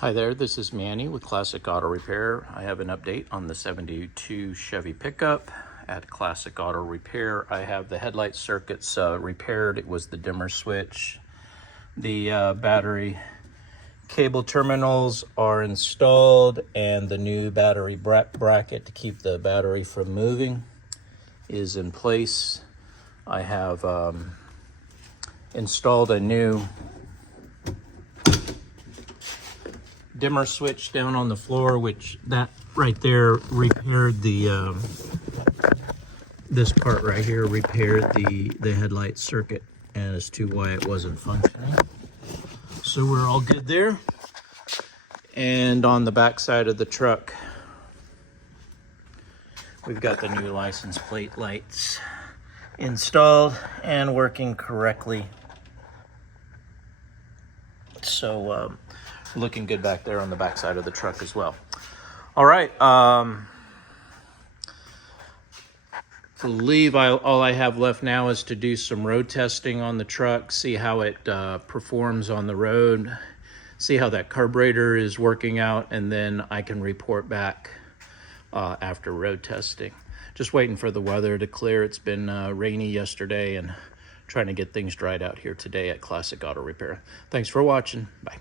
Hi there, this is Manny with Classic Auto Repair. I have an update on the 72 Chevy pickup at Classic Auto Repair. I have the headlight circuits repaired. It was the dimmer switch. The battery cable terminals are installed, and the new battery bracket to keep the battery from moving is in place. I have installed a new dimmer switch down on the floor, which that right there repaired the this part right here repaired the headlight circuit as to why it wasn't functioning. So we're all good there. And on the back side of the truck, we've got the new license plate lights installed and working correctly. So looking good back there on the back side of the truck as well. All right, I believe all I have left now is to do some road testing on the truck, see how it performs on the road, see how that carburetor is working out, and then I can report back after road testing. Just waiting for the weather to clear. It's been rainy yesterday and trying to get things dried out here today at Classic Auto Repair. Thanks for watching. Bye.